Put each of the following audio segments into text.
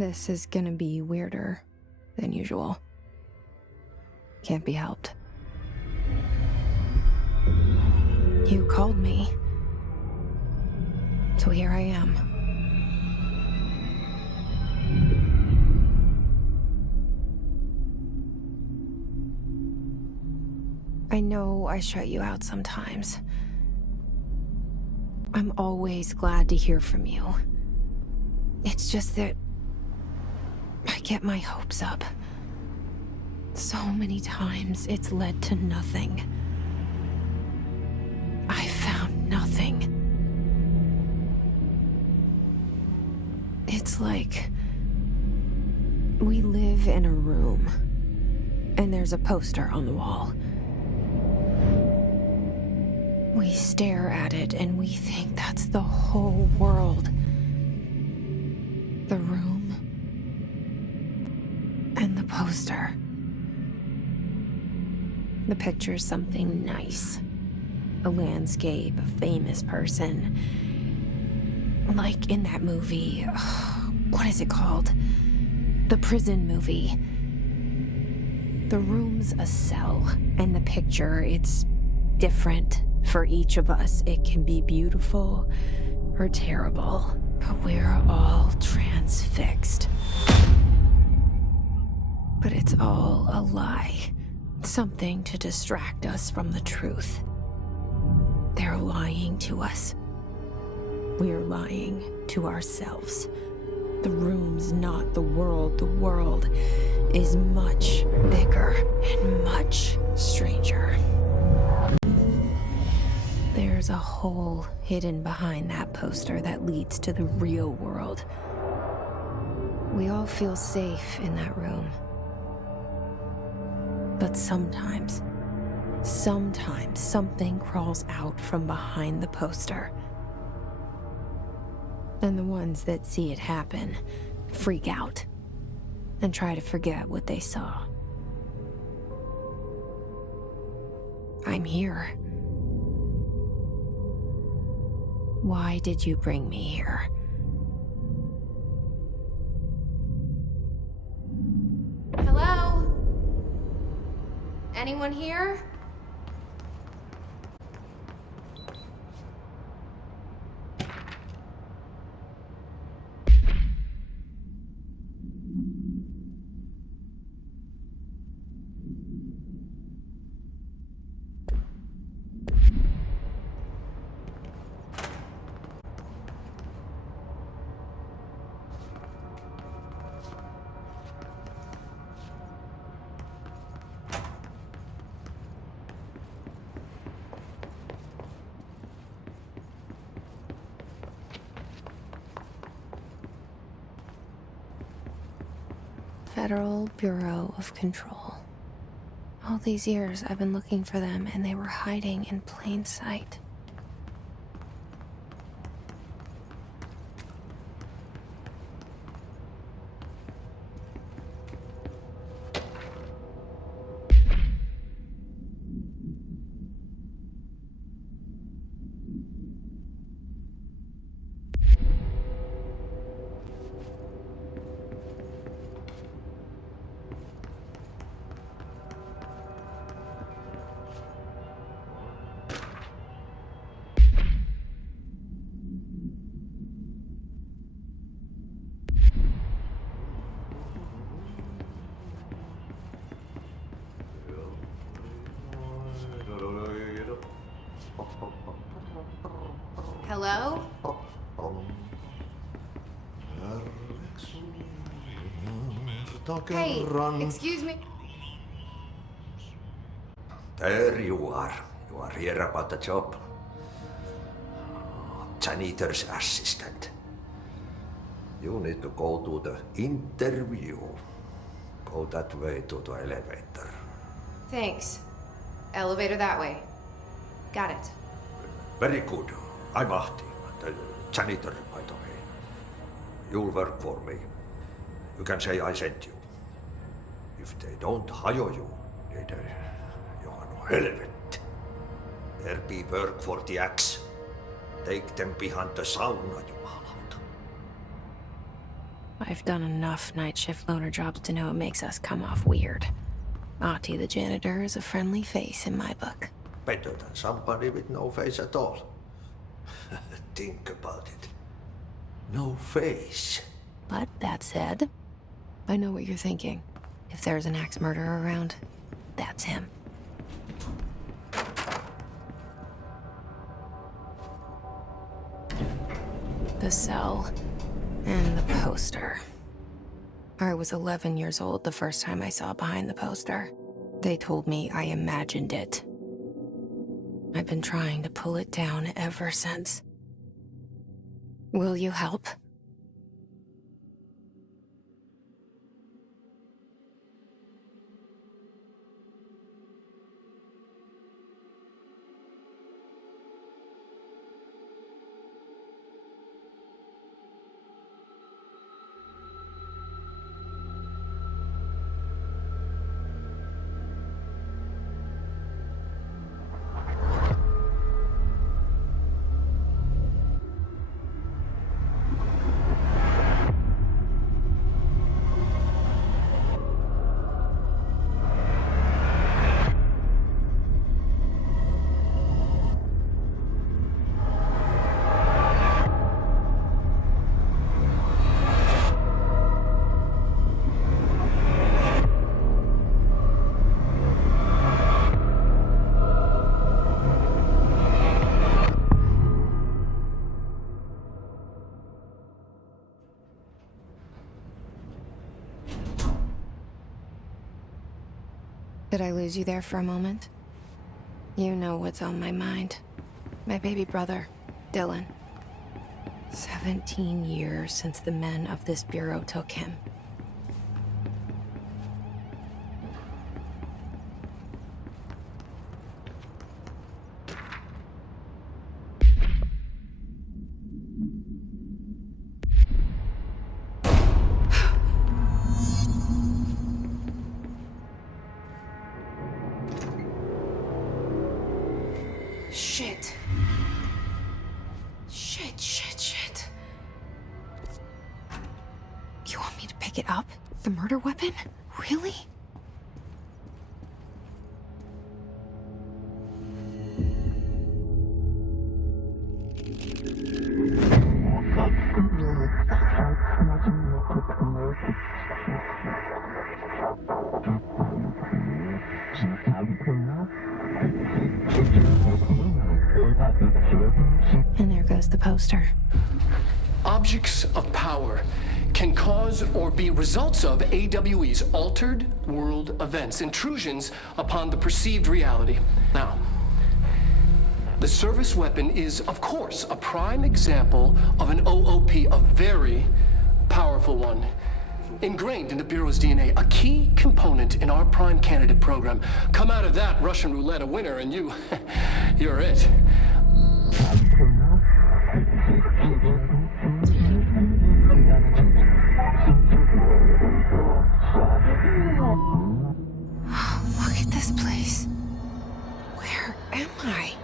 This is gonna be weirder than usual. Can't be helped. You called me. So here I am. I know I shut you out sometimes. I'm always glad to hear from you. It's just that I get my hopes up. So many times it's led to nothing. I found nothing. It's like we live in a room, and there's a poster on the wall. We stare at it and we think that's the whole world. The room and the poster. The picture's something nice. A landscape, a famous person. Like in that movie, what is it called? The prison movie. The room's a cell, and the picture, it's different for each of us. It can be beautiful or terrible, but we're all transfixed. But it's all a lie. Something to distract us from the truth. They're lying to us. We're lying to ourselves. The room's not the world. The world is much bigger and much stranger. There's a hole hidden behind that poster that leads to the real world. We all feel safe in that room. But sometimes something crawls out from behind the poster. And the ones that see it happen freak out and try to forget what they saw. I'm here. Why did you bring me here? Hello? Anyone here? Federal Bureau of Control. All these years I've been looking for them, and they were hiding in plain sight. Hello? Hey, excuse me. There you are. You are here about the job. Janitor's assistant. You need to go to the interview. Go that way to the elevator. Thanks. Elevator that way. Got it. Very good. I'm Ahti, the janitor, by the way. You'll work for me. You can say I sent you. If they don't hire you, then you are no helvet. There be work for the axe. Take them behind the sauna, jumalauta. I've done enough night shift loner jobs to know it makes us come off weird. Ahti the janitor is a friendly face in my book. Better than somebody with no face at all. Think about it. No face. But that said, I know what you're thinking. If there's an axe murderer around, that's him. The cell and the poster. I was 11 years old the first time I saw behind the poster. They told me I imagined it. I've been trying to pull it down ever since. Will you help? Did I lose you there for a moment? You know what's on my mind. My baby brother, Dylan. 17 years since the men of this bureau took him. Shit. Shit. You want me to pick it up? The murder weapon? Really? And there goes the poster. Objects of power can cause or be results of AWE's altered world events, intrusions upon the perceived reality. Now, the service weapon is, of course, a prime example of an OOP, a very powerful one. Ingrained in the Bureau's DNA, a key component in our prime candidate program. Come out of that Russian roulette a winner and you're it. Look at this place. Where am I?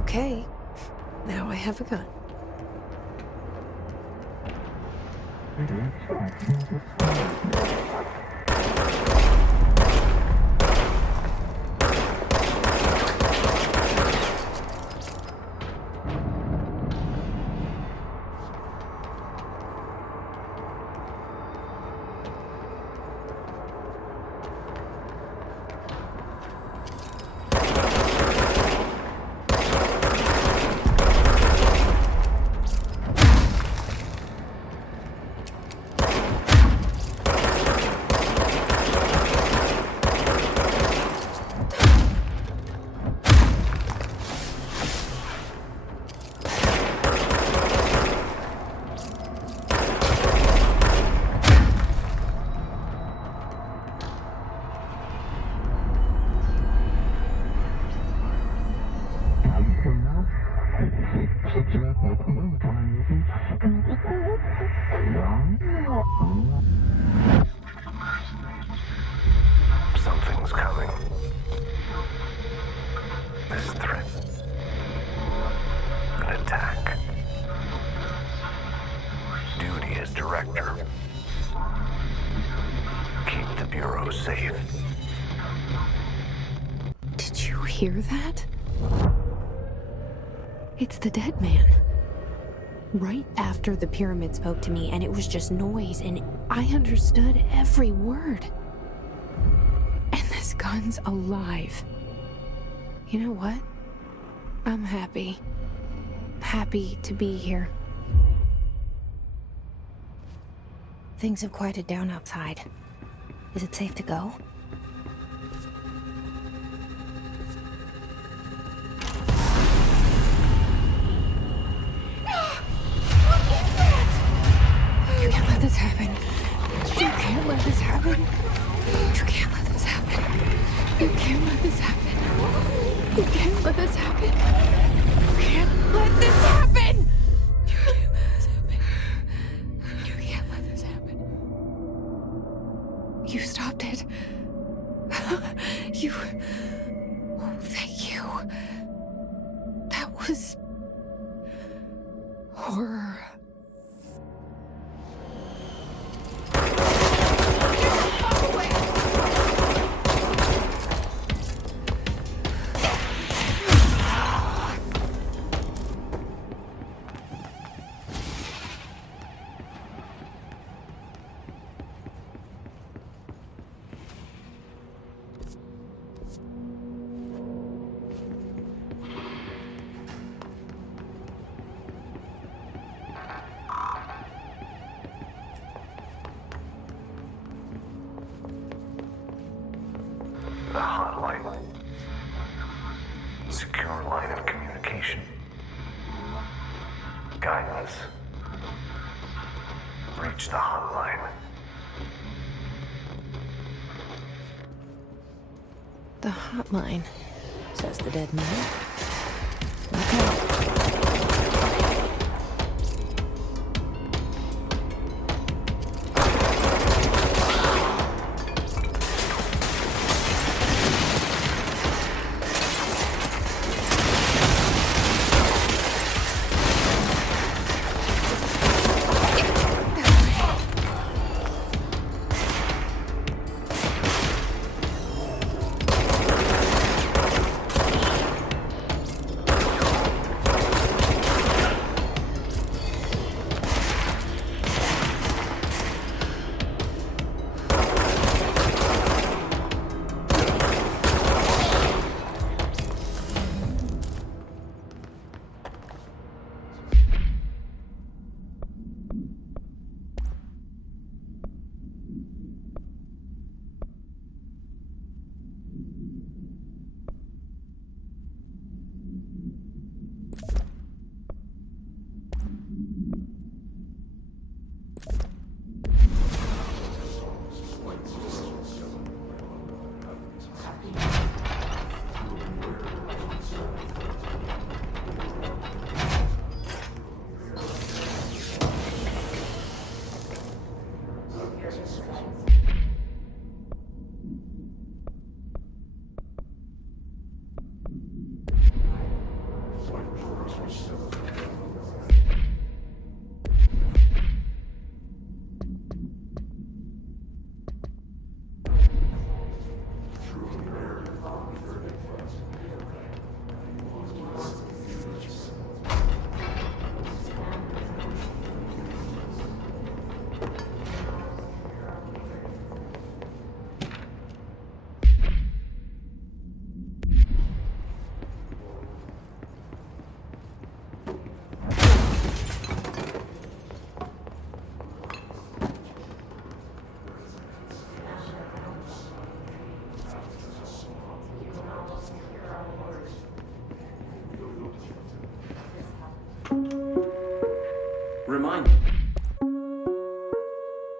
Okay, now I have a gun. you hear that? It's the dead man. Right after the pyramid spoke to me, and it was just noise, and I understood every word. And this gun's alive. You know what? I'm happy. Happy to be here. Things have quieted down outside. Is it safe to go? You can't let this happen. You can't let this happen. You can't let this happen. You can't let this happen. You can't let this happen. You can't let this happen. You can't let this happen. You can't let this happen. You stopped it. You... Oh, thank you. That was... horror. The hotline. Secure line of communication. Guidance. Reach the hotline. The hotline, says the dead man. Okay.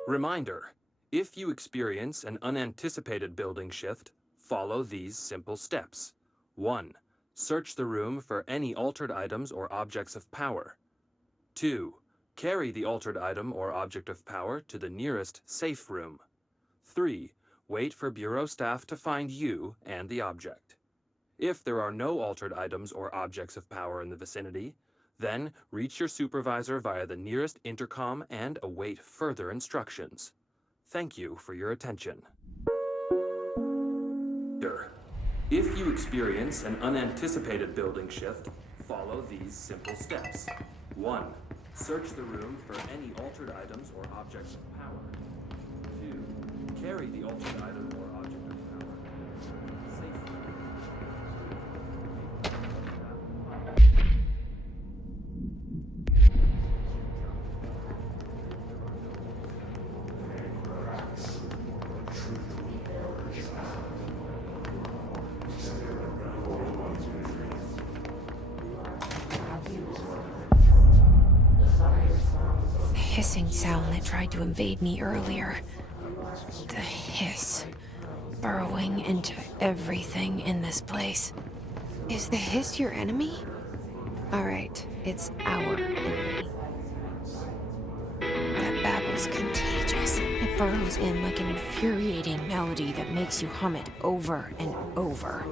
Reminder, if you experience an unanticipated building shift, follow these simple steps. 1. Search the room for any altered items or objects of power. 2. Carry the altered item or object of power to the nearest safe room. 3. Wait for Bureau staff to find you and the object. If there are no altered items or objects of power in the vicinity, then reach your supervisor via the nearest intercom and await further instructions. Thank you for your attention. If you experience an unanticipated building shift, follow these simple steps. 1. Search the room for any altered items or objects of power. 2. Carry the altered item or object of power safely. The hissing sound that tried to invade me earlier. The hiss. Burrowing into everything in this place. Is the hiss your enemy? Alright, it's our enemy. That babble's contagious. It burrows in like an infuriating melody that makes you hum it over and over.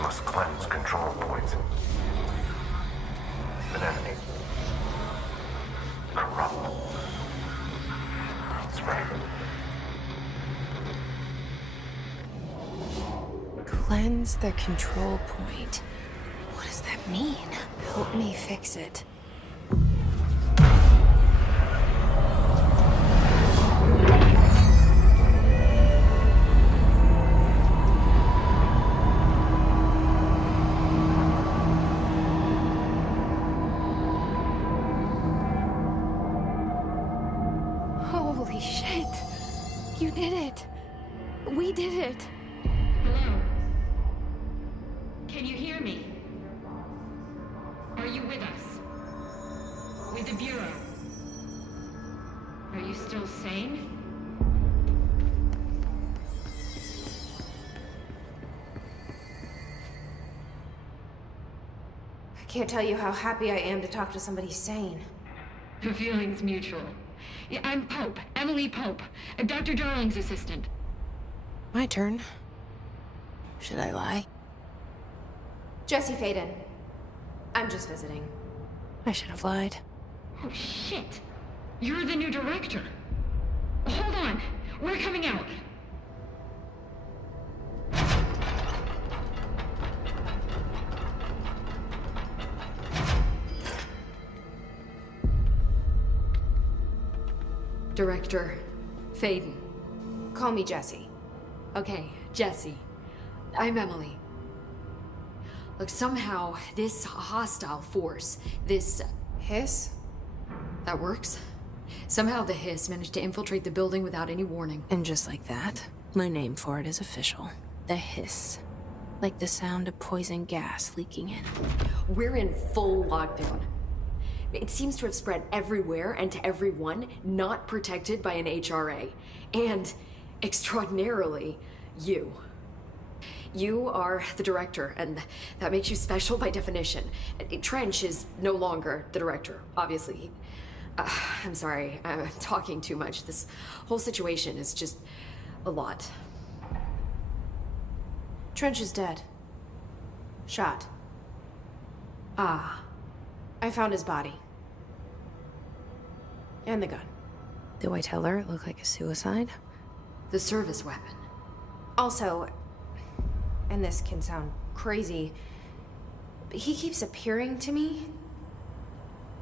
Must cleanse control points. An enemy. Corrupt. Spread. Cleanse the control point. What does that mean? Help me fix it. Holy shit! You did it! We did it! Hello? Can you hear me? Are you with us? With the Bureau? Are you still sane? I can't tell you how happy I am to talk to somebody sane. The feeling's mutual. Yeah, I'm Pope, Emily Pope, Dr. Darling's assistant. My turn. Should I lie? Jesse Faden. I'm just visiting. I should have lied. Oh, shit. You're the new director. Hold on. We're coming out. Director Faden. Call me Jesse. Okay, Jesse. I'm Emily. Look, somehow this hostile force, this... Hiss? that works? Somehow the hiss managed to infiltrate the building without any warning. And just like that, my name for it is official. The hiss. Like the sound of poison gas leaking in. We're in full lockdown. It seems to have spread everywhere and to everyone not protected by an HRA. And, extraordinarily, you. You are the director, and that makes you special by definition. Trench is no longer the director, obviously. I'm sorry, I'm talking too much. This whole situation is just a lot. Trench is dead. Shot. Ah. I found his body. And the gun. Do I tell her it looked like a suicide? The service weapon. Also, and this can sound crazy, but he keeps appearing to me,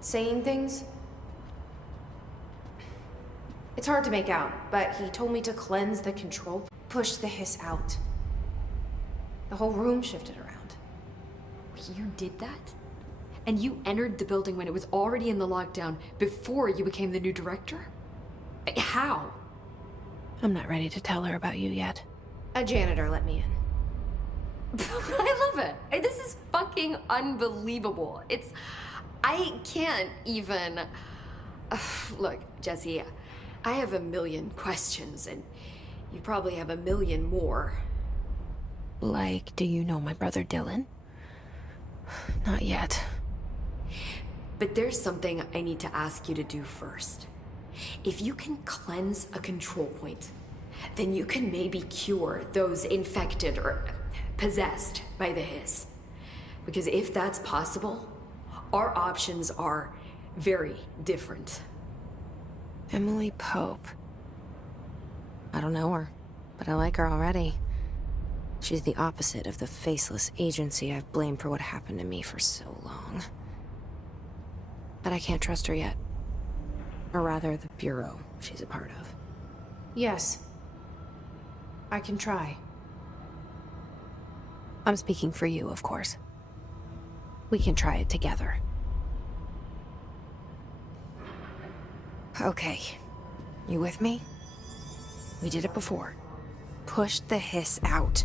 saying things. It's hard to make out, but he told me to cleanse the control, push the hiss out. The whole room shifted around. You did that? And you entered the building when it was already in the lockdown before you became the new director? How? I'm not ready to tell her about you yet. A janitor let me in. I love it. This is fucking unbelievable. I can't even... Look, Jesse, I have a million questions, and you probably have a million more. Like, do you know my brother Dylan? Not yet. But there's something I need to ask you to do first. If you can cleanse a control point, then you can maybe cure those infected or possessed by the hiss. Because if that's possible, our options are very different. Emily Pope. I don't know her, but I like her already. She's the opposite of the faceless agency I've blamed for what happened to me for so long. But I can't trust her yet. Or rather, the bureau she's a part of. Yes. I can try. I'm speaking for you, of course. We can try it together. Okay. You with me? We did it before. Push the hiss out.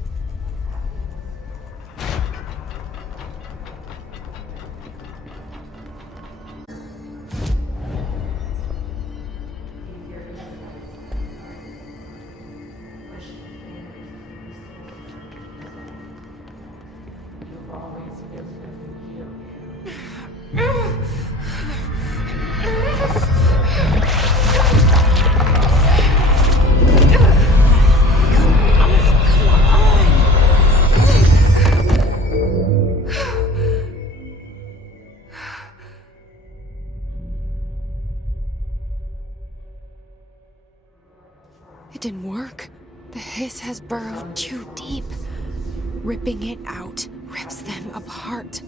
It didn't work. The hiss has burrowed too deep. Ripping it out rips them apart.